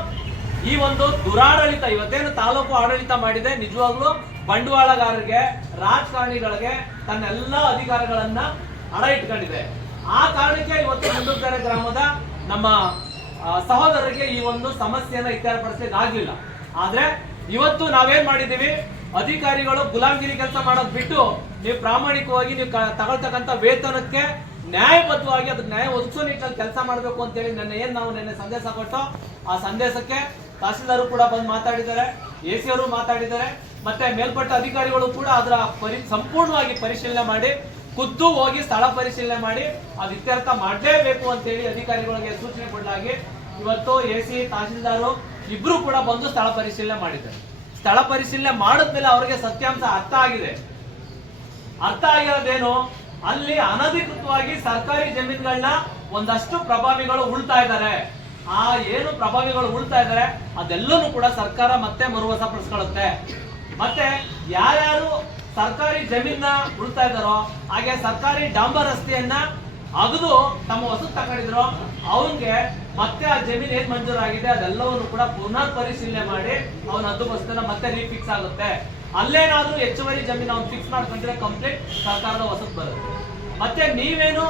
ಈ ಒಂದು ದುರಾಡಳಿತ, ಇವತ್ತೇನು ತಾಲೂಕು ಆಡಳಿತ ಮಾಡಿದೆ, ನಿಜವಾಗ್ಲೂ ಬಂಡವಾಳಗಾರರಿಗೆ, ರಾಜಕಾರಣಿಗಳಿಗೆ ತನ್ನೆಲ್ಲ ಅಧಿಕಾರಗಳನ್ನ ಅಡ ಇಟ್ಕೊಂಡಿದೆ. ಆ ಕಾರಣಕ್ಕೆ ಇವತ್ತು ಮುಂದುಗರೆ ಗ್ರಾಮದ ನಮ್ಮ ಸಹೋದರರಿಗೆ ಈ ಒಂದು ಸಮಸ್ಯೆಯನ್ನ ಇತ್ಯರ್ಥಪಡಿಸಲಿಕ್ಕೆ ಆಗ್ಲಿಲ್ಲ ಆದ್ರೆ ಇವತ್ತು ನಾವೇನ್ ಮಾಡಿದೀವಿ ಅಧಿಕಾರಿಗಳು ಗುಲಾಮ್ಗಿರಿ ಕೆಲಸ ಮಾಡೋದ್ ಬಿಟ್ಟು ನೀವು ಪ್ರಾಮಾಣಿಕವಾಗಿ ನೀವು ತಗೊಳ್ತಕ್ಕಂಥ ವೇತನಕ್ಕೆ ನ್ಯಾಯಬದ್ಧವಾಗಿ ಅದಕ್ಕೆ ನ್ಯಾಯ ಒದಗಿಸೋ ನಿಟ್ಟಿನಲ್ಲಿ ಕೆಲಸ ಮಾಡಬೇಕು ಅಂತೇಳಿ ನನ್ನ ಏನ್ ನಾವು ನಿನ್ನೆ ಸಂದೇಶ ಕೊಟ್ಟು, ಆ ಸಂದೇಶಕ್ಕೆ ತಹಸೀಲ್ದಾರು ಕೂಡ ಬಂದು ಮಾತಾಡಿದ್ದಾರೆ, ಎ ಸಿ ಅವರು ಮಾತಾಡಿದ್ದಾರೆ, ಮತ್ತೆ ಮೇಲ್ಪಟ್ಟ ಅಧಿಕಾರಿಗಳು ಕೂಡ ಅದರ ಪರಿ, ಸಂಪೂರ್ಣವಾಗಿ ಪರಿಶೀಲನೆ ಮಾಡಿ ಖುದ್ದು ಹೋಗಿ ಸ್ಥಳ ಪರಿಶೀಲನೆ ಮಾಡಿ ಅದು ಇತ್ಯರ್ಥ ಮಾಡಲೇಬೇಕು ಅಂತೇಳಿ ಅಧಿಕಾರಿಗಳಿಗೆ ಸೂಚನೆ ಕೊಡಲಾಗಿ ಇವತ್ತು ಎ ಸಿ ತಹಸೀಲ್ದಾರು ಇಬ್ರು ಕೂಡ ಬಂದು ಸ್ಥಳ ಪರಿಶೀಲನೆ ಮಾಡಿದ್ದಾರೆ. ಸ್ಥಳ ಪರಿಶೀಲನೆ ಮಾಡಿದ್ಮೇಲೆ ಅವರಿಗೆ ಸತ್ಯಾಂಶ ಅರ್ಥ ಆಗಿದೆ. ಅರ್ಥ ಆಗಿರೋದೇನು? ಅಲ್ಲಿ ಅನಧಿಕೃತವಾಗಿ ಸರ್ಕಾರಿ ಜಮೀನುಗಳನ್ನ ಒಂದಷ್ಟು ಪ್ರಭಾವಿಗಳು ಉಳ್ತಾ ಇದ್ದಾರೆ. ಆ ಏನು ಪ್ರಭಾವಿಗಳು ಉಳ್ತಾ ಇದ್ದಾರೆ, ಅದೆಲ್ಲನೂ ಕೂಡ ಸರ್ಕಾರ ಮತ್ತೆ ಮರುವಸಪಡಿಸ್ಕೊಳ್ಳುತ್ತೆ ಮತ್ತೆ ಯಾರ್ಯಾರು ಸರ್ಕಾರಿ ಜಮೀನ ಉಳ್ತಾ ಇದ್ದಾರೋ, ಹಾಗೆ ಸರ್ಕಾರಿ ಡಾಂಬರ್ ರಸ್ತೆಯನ್ನ ಅಗದು ತಮ್ಮ ವಸತಿ ತಗೊಂಡಿದ್ರು, ಅವನ್ಗೆ ಮತ್ತೆ ಆ ಜಮೀನ್ ಏನ್ ಮಂಜೂರಾಗಿದೆ ಅದೆಲ್ಲವನ್ನು ಕೂಡ ಪುನರ್ ಪರಿಶೀಲನೆ ಮಾಡಿ ಅವನ ಹದ್ದುಬಸ್ತನ ಮತ್ತೆ ರೀಫಿಕ್ಸ್ ಆಗುತ್ತೆ. ಅಲ್ಲೇನಾದ್ರೂ ಹೆಚ್ಚುವರಿ ಜಮೀನು ಅವ್ನು ಫಿಕ್ಸ್ ಮಾಡ್ಕೊಂಡ್ರೆ ಕಂಪ್ಲೀಟ್ ಸರ್ಕಾರದ ವಸತಿ ಬರುತ್ತೆ. ಮತ್ತೆ ನೀವೇನು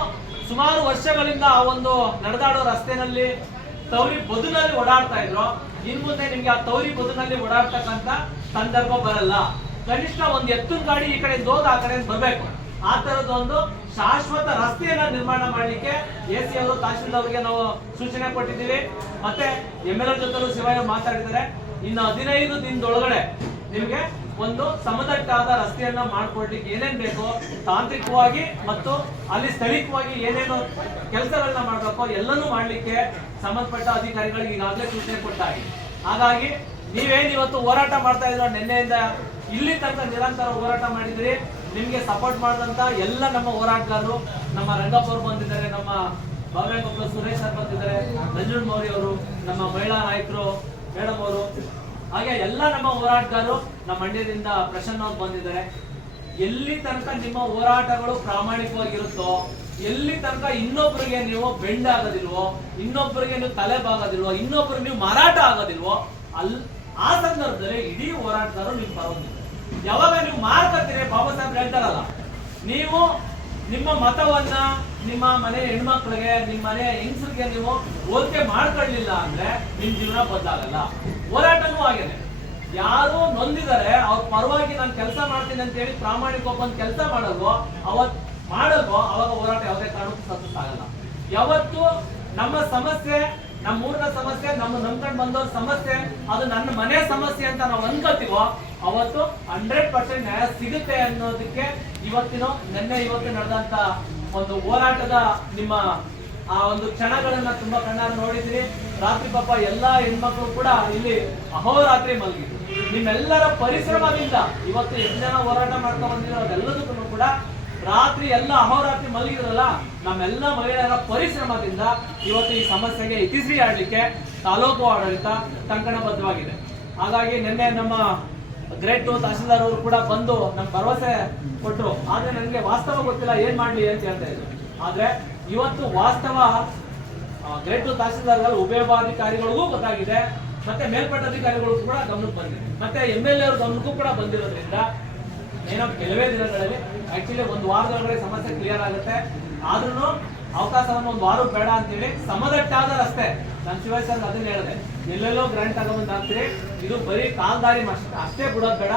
ಸುಮಾರು ವರ್ಷಗಳಿಂದ ಆ ಒಂದು ನಡೆದಾಡೋ ರಸ್ತೆನಲ್ಲಿ ತೌರಿ ಬದುನಲ್ಲಿ ಓಡಾಡ್ತಾ ಇದ್ರು ಇನ್ ಮುಂದೆ ನಿಮ್ಗೆ ಆ ತೌರಿ ಬದುನಲ್ಲಿ ಓಡಾಡ್ತಕ್ಕಂತ ಸಂದರ್ಭ ಬರಲ್ಲ. ಕನಿಷ್ಠ ಒಂದು ಎತ್ತಿನ ಗಾಡಿ ಈ ಕಡೆ ಹೋದ ಆ ಕಡೆ ಬರಬೇಕು. ಆ ತರದೊಂದು ಶಾಶ್ವತ ರಸ್ತೆಯನ್ನ ನಿರ್ಮಾಣ ಮಾಡಲಿಕ್ಕೆ ಎ ಸಿ ಅವರು ತಹಶೀಲ್ದಾರ್ ನಾವು ಸೂಚನೆ ಕೊಟ್ಟಿದ್ದೀವಿ. ಮತ್ತೆ ಎಂ ಎಲ್ ಜೊತೆಲೂ ಶಿವಯ್ಯ ಮಾತಾಡಿದ್ದಾರೆ. ಇನ್ನು ಹದಿನೈದು ದಿನದೊಳಗಡೆ ನಿಮಗೆ ಒಂದು ಸಮತಟ್ಟಾದ ರಸ್ತೆಯನ್ನ ಮಾಡ್ಕೊಡ್ಲಿಕ್ಕೆ ಏನೇನ್ ಬೇಕೋ ತಾಂತ್ರಿಕವಾಗಿ ಮತ್ತು ಅಲ್ಲಿ ಸ್ಥಳೀಯವಾಗಿ ಏನೇನು ಕೆಲಸಗಳನ್ನ ಮಾಡ್ಬೇಕೋ ಎಲ್ಲನೂ ಮಾಡಲಿಕ್ಕೆ ಸಂಬಂಧಪಟ್ಟ ಅಧಿಕಾರಿಗಳಿಗೆ ಈಗಾಗಲೇ ಸೂಚನೆ ಕೊಟ್ಟಾಗಿ ಹಾಗಾಗಿ ನೀವೇನು ಇವತ್ತು ಹೋರಾಟ ಮಾಡ್ತಾ ಇದ್ರ ನಿನ್ನೆಯಿಂದ ಇಲ್ಲಿ ತನಕ ನಿರಂತರ ಹೋರಾಟ ಮಾಡಿದ್ರಿ ನಿಮ್ಗೆ ಸಪೋರ್ಟ್ ಮಾಡಿದಂತ ಎಲ್ಲ ನಮ್ಮ ಹೋರಾಟಗಾರರು, ನಮ್ಮ ರಂಗಪ್ಪ ಅವರು ಬಂದಿದ್ದಾರೆ, ನಮ್ಮ ಭವ್ಯಗೊಬ್ಬ ಸುರೇಶ್ ಸರ್ ಬಂದಿದ್ದಾರೆ, ನಂಜುಂಡ್ ಮೌರಿ ಅವರು, ನಮ್ಮ ಮಹಿಳಾ ನಾಯಕರು ಮೇಡಮ್ ಅವರು, ಹಾಗೆ ಎಲ್ಲ ನಮ್ಮ ಹೋರಾಟಗಾರರು ನಮ್ಮ ಮಂಡ್ಯದಿಂದ ಪ್ರಸನ್ನ ಅವ್ರು ಬಂದಿದ್ದಾರೆ. ಎಲ್ಲಿ ತನಕ ನಿಮ್ಮ ಹೋರಾಟಗಳು ಪ್ರಾಮಾಣಿಕವಾಗಿರುತ್ತೋ, ಎಲ್ಲಿ ತನಕ ಇನ್ನೊಬ್ಬರಿಗೆ ನೀವು ಬೆಂಡ್ ಆಗೋದಿಲ್ವೋ ಇನ್ನೊಬ್ಬರಿಗೆ ನೀವು ತಲೆ ಬಾಗೋದಿಲ್ವೋ ಇನ್ನೊಬ್ಬರಿಗೆ ನೀವು ಮಾರಾಟ ಆಗೋದಿಲ್ವೋ, ಅಲ್ ಆ ಸಂದರ್ಭದಲ್ಲಿ ಇಡೀ ಹೋರಾಟಗಾರರು ನಿಮ್ ಪರವಾಗಿದ್ದಾರೆ ಯಾವಾಗ ನೀವು ಮಾರ್ಕತ್ತೀರಿ ಬಾಬಾ ಸಾಹೇಬ್ ಹೇಳ್ತಾರಲ್ಲ, ನೀವು ನಿಮ್ಮ ಮತವನ್ನ ನಿಮ್ಮ ಮನೆ ಹೆಣ್ಮಕ್ಳಿಗೆ, ನಿಮ್ಮ ಮನೆ ಹೆಂಗಸರಿಗೆ ನೀವು ಹೋಲಿಕೆ ಮಾಡ್ಕೊಳ್ಳಿಲ್ಲ ಅಂದ್ರೆ ನಿಮ್ ಜೀವನ ಬದಲಾಗಲ್ಲ. ಹೋರಾಟನೂ ಆಗಿದೆ ಯಾರು ನೊಂದಿದ್ದಾರೆ, ಅವ್ರ ಪರವಾಗಿ ನಾನು ಕೆಲಸ ಮಾಡ್ತೀನಿ ಅಂತ ಹೇಳಿ ಪ್ರಾಮಾಣಿಕ ಒಬ್ಬನ್ ಕೆಲಸ ಮಾಡಲ್ವೋ, ಅವತ್ ಮಾಡಲ್ವೋ, ಅವಾಗ ಹೋರಾಟ ಯಾವುದೇ ಕಾರಣಕ್ಕೂ ಸಕ್ಸಸ್ ಆಗಲ್ಲ. ಯಾವತ್ತು ನಮ್ಮ ಸಮಸ್ಯೆ ನಮ್ಮ ಊರಿನ ಸಮಸ್ಯೆ, ನಮ್ಮ ನಂಬ್ಕೊಂಡ್ ಬಂದವ್ರ ಸಮಸ್ಯೆ, ಅದು ನನ್ನ ಮನೆ ಸಮಸ್ಯೆ ಅಂತ ನಾವು ಅನ್ಕೋತೀವೋ ಅವತ್ತು ಹಂಡ್ರೆಡ್ ಪರ್ಸೆಂಟ್ ನ್ಯಾಯ ಸಿಗುತ್ತೆ ಅನ್ನೋದಕ್ಕೆ ಇವತ್ತಿನ ನಿನ್ನೆ ಇವತ್ತು ನಡೆದಂತ ಒಂದು ಹೋರಾಟದ ನಿಮ್ಮ ಆ ಒಂದು ಕ್ಷಣಗಳನ್ನ ತುಂಬಾ ಕಣ್ಣಾರು ನೋಡಿದ್ರಿ ರಾತ್ರಿ ಪಾಪ ಎಲ್ಲಾ ಹೆಣ್ಮಕ್ಳು ಕೂಡ ಇಲ್ಲಿ ಅಹೋರಾತ್ರಿ ಮಲಗಿದ್ರು. ನಿಮ್ಮೆಲ್ಲರ ಪರಿಶ್ರಮದಿಂದ ಇವತ್ತು ಎಷ್ಟು ಜನ ಹೋರಾಟ ಮಾಡ್ತಾ ಬಂದಿರೋ ಅದೆಲ್ಲದಕ್ಕೂ ಕೂಡ ರಾತ್ರಿ ಎಲ್ಲ ಅಹೋರಾತ್ರಿ ಮಲಗಿದ್ರಲ್ಲ, ನಮ್ಮೆಲ್ಲ ಮಹಿಳೆಯರ ಪರಿಶ್ರಮದಿಂದ ಇವತ್ತು ಈ ಸಮಸ್ಯೆಗೆ ಇತಿಶ್ರೀ ಆಡ್ಲಿಕ್ಕೆ ತಾಲೂಕು ಆಡಳಿತ ಕಂಕಣಬದ್ಧವಾಗಿದೆ ಹಾಗಾಗಿ ನಿನ್ನೆ ನಮ್ಮ ಗ್ರೇಟ್ ತಹಶೀಲ್ದಾರ್ ಅವರು ಕೂಡ ಬಂದು ನಮ್ ಭರವಸೆ ಕೊಟ್ಟರು ಆದ್ರೆ ನನಗೆ ವಾಸ್ತವ ಗೊತ್ತಿಲ್ಲ ಏನ್ ಮಾಡ್ಲಿ ಅಂತ ಹೇಳ್ತಾ ಇದ್ರು. ಆದ್ರೆ ಇವತ್ತು ವಾಸ್ತವ ಗ್ರೇಟ್ ತಹಸೀಲ್ದಾರ್ ಉಪಯೋಗಾಧಿಕಾರಿಗಳಿಗೂ ಗೊತ್ತಾಗಿದೆ. ಮತ್ತೆ ಮೇಲ್ಪಟ್ಟ ಅಧಿಕಾರಿಗಳು ಕೂಡ ಗಮನಕ್ಕೆ ಬಂದಿದೆ. ಮತ್ತೆ ಎಂ ಎಲ್ ಎ ಅವ್ರ ಗಮನಕ್ಕೂ ಕೂಡ ಬಂದಿರೋದ್ರಿಂದ ಏನೋ ಕೆಲವೇ ದಿನಗಳಲ್ಲಿ ಆಕ್ಚುಲಿ ಒಂದು ವಾರದೊಳಗಡೆ ಸಮಸ್ಯೆ ಕ್ಲಿಯರ್ ಆಗುತ್ತೆ. ಆದ್ರೂ ಅವಕಾಶವನ್ನು ಒಂದು ವಾರು ಬೇಡ ಅಂತೇಳಿ ಸಮದಟ್ಟಾದ ರಸ್ತೆ. ನಾನು ಶಿವಾಜ್ ಸರ್ ಅದನ್ನ ಹೇಳಿದೆ. ಎಲ್ಲೆಲ್ಲೋ ಗ್ರಾಂಟ್ ತಗೊಂಡ್ ಹಾಕ್ತೀರಿ. ಇದು ಬರೀ ಕಾಲ್ದಾರಿ ಅಷ್ಟೇ ಅಷ್ಟೇ ಬಿಡೋದ್ ಬೇಡ.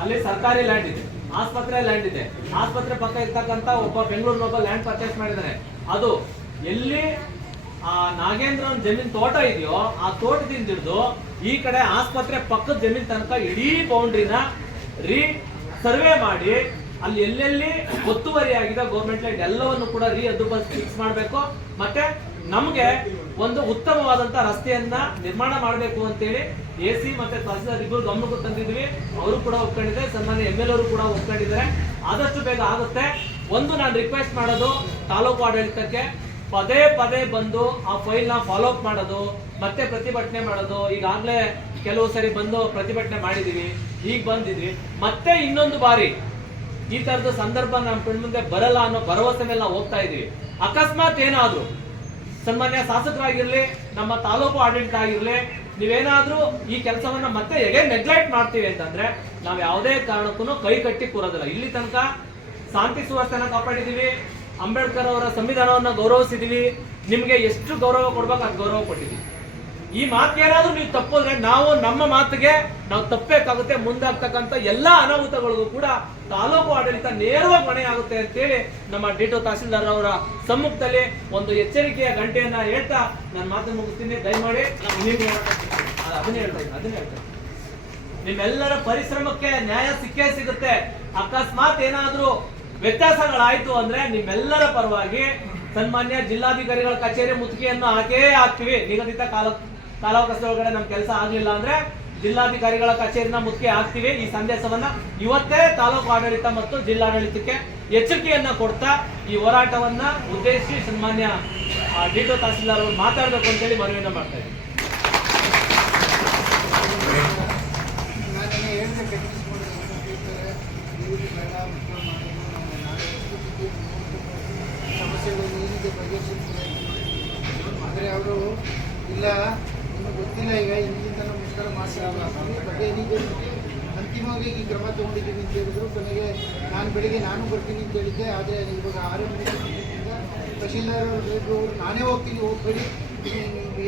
ಅಲ್ಲಿ ಸರ್ಕಾರಿ ಲ್ಯಾಂಡ್ ಇದೆ. ಆಸ್ಪತ್ರೆ ಲ್ಯಾಂಡ್ ಇದೆ. ಆಸ್ಪತ್ರೆ ಪಕ್ಕ ಇರ್ತಕ್ಕಂತ ಒಬ್ಬ ಬೆಂಗಳೂರಿನ ಒಬ್ಬ ಲ್ಯಾಂಡ್ ಪರ್ಚೇಸ್ ಮಾಡಿದ್ದಾರೆ ಅದು ಎಲ್ಲಿ ಆ ನಾಗೇಂದ್ರನ್ ಜಮೀನ್ ತೋಟ ಇದೆಯೋ, ಆ ತೋಟದಿಂದ ಹಿಡಿದು ಈ ಕಡೆ ಆಸ್ಪತ್ರೆ ಪಕ್ಕದ ಜಮೀನ್ ತನಕ ಇಡೀ ಬೌಂಡ್ರಿನ ರೀ ಸರ್ವೆ ಮಾಡಿ ಅಲ್ಲಿ ಎಲ್ಲೆಲ್ಲಿ ಒತ್ತುವರಿ ಆಗಿದೆ ಗೌರ್ಮೆಂಟ್ ಲ್ಯಾಂಡ್ ಎಲ್ಲವನ್ನು ಕೂಡ ರೀ ಅದು ಫಿಕ್ಸ್ ಮಾಡಬೇಕು. ಮತ್ತೆ ನಮಗೆ ಒಂದು ಉತ್ತಮವಾದಂತ ರಸ್ತೆಯನ್ನ ನಿರ್ಮಾಣ ಮಾಡಬೇಕು ಅಂತೇಳಿ ಎ ಸಿ ಮತ್ತೆ ತಹಸೀಲ್ದಾರ್ ಇಬ್ಬರು ಗಮನಕ್ಕೆ ತಂದಿದ್ವಿ. ಅವರು ಕೂಡ ಒಪ್ಕೊಂಡಿದ್ದಾರೆ, ಸನ್ಮಾನ್ಯ ಎಂ ಎಲ್ ಅವರು ಕೂಡ ಒಪ್ಕೊಂಡಿದ್ದಾರೆ. ಆದಷ್ಟು ಬೇಗ ಆಗುತ್ತೆ. ಒಂದು ನಾನು ರಿಕ್ವೆಸ್ಟ್ ಮಾಡೋದು ತಾಲೂಕು ಆಡಳಿತಕ್ಕೆ. ಪದೇ ಪದೇ ಬಂದು ಆ ಫೈಲ್ನ ಫಾಲೋ ಅಪ್ ಮಾಡೋದು, ಮತ್ತೆ ಪ್ರತಿಭಟನೆ ಮಾಡೋದು. ಈಗಾಗಲೇ ಕೆಲವು ಸರಿ ಬಂದು ಪ್ರತಿಭಟನೆ ಮಾಡಿದೀವಿ. ಈಗ ಬಂದಿದ್ವಿ. ಮತ್ತೆ ಇನ್ನೊಂದು ಬಾರಿ ಈ ತರದ ಸಂದರ್ಭ ನಮ್ಮ ಕಣ್ಮುಂದೆ ಮುಂದೆ ಬರಲ್ಲ ಅನ್ನೋ ಭರವಸೆ ಮೇಲೆ ನಾವು ಹೋಗ್ತಾ ಇದೀವಿ ಅಕಸ್ಮಾತ್ ಏನಾದ್ರು, ಸನ್ಮಾನ್ಯ ಶಾಸಕರಾಗಿರ್ಲಿ, ನಮ್ಮ ತಾಲೂಕು ಆಡಳಿತ ಆಗಿರ್ಲಿ, ನೀವೇನಾದ್ರೂ ಈ ಕೆಲಸವನ್ನ ಮತ್ತೆ ಹೇಗೆ ನೆಗ್ಲೆಕ್ಟ್ ಮಾಡ್ತೀವಿ ಅಂತಂದ್ರೆ ನಾವು ಯಾವುದೇ ಕಾರಣಕ್ಕೂ ಕೈ ಕಟ್ಟಿ ಕೂರೋದಿಲ್ಲ. ಇಲ್ಲಿ ತನಕ ಶಾಂತಿ ಸುವ್ಯವಸ್ಥೆನ ಕಾಪಾಡಿದೀವಿ ಅಂಬೇಡ್ಕರ್ ಅವರ ಸಂವಿಧಾನವನ್ನ ಗೌರವಿಸಿದೀವಿ ನಿಮ್ಗೆ ಎಷ್ಟು ಗೌರವ ಕೊಡ್ಬೇಕು ಅಷ್ಟು ಗೌರವ ಕೊಟ್ಟಿದ್ದೀವಿ. ಈ ಮಾತೇನಾದ್ರೂ ನೀವು ತಪ್ಪೋದ್ರೆ ನಾವು ನಮ್ಮ ಮಾತಿಗೆ ನಾವು ತಪ್ಪಬೇಕಾಗುತ್ತೆ, ಮುಂದಾಗ್ತಕ್ಕಂಥ ಎಲ್ಲಾ ಅನಾಹುತಗಳಿಗೂ ಕೂಡ ತಾಲೂಕು ಆಡಳಿತ ನೇರವಾಗಿ ಹೊಣೆ ಆಗುತ್ತೆ ಅಂತೇಳಿ ನಮ್ಮ ಡಿಟೋ ತಹಸೀಲ್ದಾರ್ ಅವರ ಸಮ್ಮುಖದಲ್ಲಿ ಒಂದು ಎಚ್ಚರಿಕೆಯ ಗಂಟೆಯನ್ನ ಹೇಳ್ತಾ ನನ್ನ ಮಾತನ್ನು ಮುಗಿಸ್ತೀನಿ. ದಯಮಾಡಿ ನಾವು ಅದನ್ನ ಹೇಳ್ತಾ ಅದನ್ನ ಹೇಳ್ತಾ ನಿಮ್ಮೆಲ್ಲರ ಪರಿಶ್ರಮಕ್ಕೆ ನ್ಯಾಯ ಸಿಕ್ಕೇ ಸಿಗುತ್ತೆ. ಅಕಸ್ಮಾತ್ ಏನಾದ್ರೂ ವ್ಯತ್ಯಾಸಗಳಾಯ್ತು ಅಂದ್ರೆ ನಿಮ್ಮೆಲ್ಲರ ಪರವಾಗಿ ಸನ್ಮಾನ್ಯ ಜಿಲ್ಲಾಧಿಕಾರಿಗಳ ಕಚೇರಿ ಮುತ್ತಿಗೆಯನ್ನು ಹಾಕೇ ಹಾಕ್ತಿವಿ. ನಿಗದಿತ ಕಾಲ ಕಾಲಾವಕಾಶದ ಒಳಗಡೆ ನಮ್ ಕೆಲಸ ಆಗ್ಲಿಲ್ಲ ಅಂದ್ರೆ ಜಿಲ್ಲಾಧಿಕಾರಿಗಳ ಕಚೇರಿನ ಮುಖ್ಯ ಹಾಕ್ತಿವಿ ಈ ಸಂದೇಶವನ್ನ. ಇವತ್ತೇ ತಾಲೂಕು ಆಡಳಿತ ಮತ್ತು ಜಿಲ್ಲಾಡಳಿತಕ್ಕೆ ಎಚ್ಚರಿಕೆಯನ್ನ ಕೊಡ್ತಾ ಈ ಹೋರಾಟವನ್ನ ಉದ್ದೇಶಿಸಿ ಸನ್ಮಾನ್ಯ ಡಿಟೋ ತಹಸೀಲ್ದಾರ್ ಅವರು ಮಾತಾಡಬೇಕು ಅಂತೇಳಿ ಮನವಿಯನ್ನ ಮಾಡ್ತಾ ಇದ್ದೀನಿ ನಮ್ಮ ಸಮಸ್ಯೆಗಳು ಏನಿದೆ ಆದರೆ ಅವರು ಇಲ್ಲ. ಗೊತ್ತಿಲ್ಲ ಈಗ ಇಂದಿನಿಂದ ನಾವು ಮುಷ್ಕರ ಮಾಡ್ತೀವಿ ಬಗೆಹರಿಬೇಕು ಅಂತಿಮವಾಗಿ ಈ ಕ್ರಮ ತಗೊಂಡಿದ್ದೀನಿ ಅಂತ ಹೇಳಿದ್ರು. ಕೊನೆಗೆ ನಾನು ಬೆಳಿಗ್ಗೆ ನಾನು ಬರ್ತೀನಿ ಅಂತ ಹೇಳಿದ್ದೆ. ಆದರೆ ಇವಾಗ ಆರು ಗಂಟೆಯಿಂದ ತಹಶೀಲ್ದಾರ್ ಅವರು ನಾನೇ ಹೋಗ್ತೀನಿ, ಹೋಗ್ಬೇಡಿ.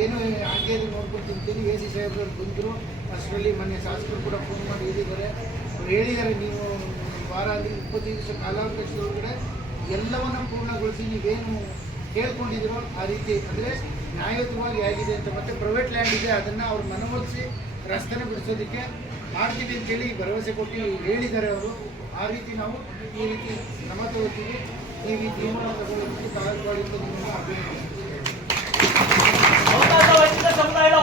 ಏನು ಹಾಗೆ ನೋಡ್ಕೊಂಡು ತಿಂತೀನಿ. ಎ ಸಿ ಸಾಹೇಬ್ರವ್ರು ಬಂದರು. ಅಷ್ಟರಲ್ಲಿ ಮೊನ್ನೆ ಶಾಸಕರು ಕೂಡ ಫೋನ್ ಮಾಡಿ ಹೇಳಿದ್ದಾರೆ. ಹೇಳಿದ್ದಾರೆ, ನೀವು ವಾರ ಅಲ್ಲಿ ಇಪ್ಪತ್ತೈದು ದಿವಸ ಕಾಲಾವಕಾಶದೊಳಗಡೆ ಎಲ್ಲವನ್ನು ಪೂರ್ಣಗೊಳಿಸಿ, ನೀವೇನು ಹೇಳ್ಕೊಂಡಿದ್ದೀರೋ ಆ ರೀತಿ. ಅಂದರೆ ನ್ಯಾಯಯುತವಾಗಿ ಆಗಿದೆ ಅಂತ ಮತ್ತೆ ಪ್ರೈವೇಟ್ ಲ್ಯಾಂಡ್ ಇದೆ, ಅದನ್ನು ಅವ್ರು ಮನವೊಲಿಸಿ ರಸ್ತೆನ ಬಿಡಿಸೋದಕ್ಕೆ ಮಾಡ್ತೀವಿ ಅಂತೇಳಿ ಭರವಸೆ ಕೊಟ್ಟು ಹೇಳಿದ್ದಾರೆ ಅವರು. ಆ ರೀತಿ ನಾವು ಈ ರೀತಿ ಕ್ರಮ ತಗೋತೀವಿ ಈ ತೀರ್ಮಾನ ತಗೊಳ್ಳೋದಕ್ಕೆ ವಂಚಿತ ಸಮುದಾಯದ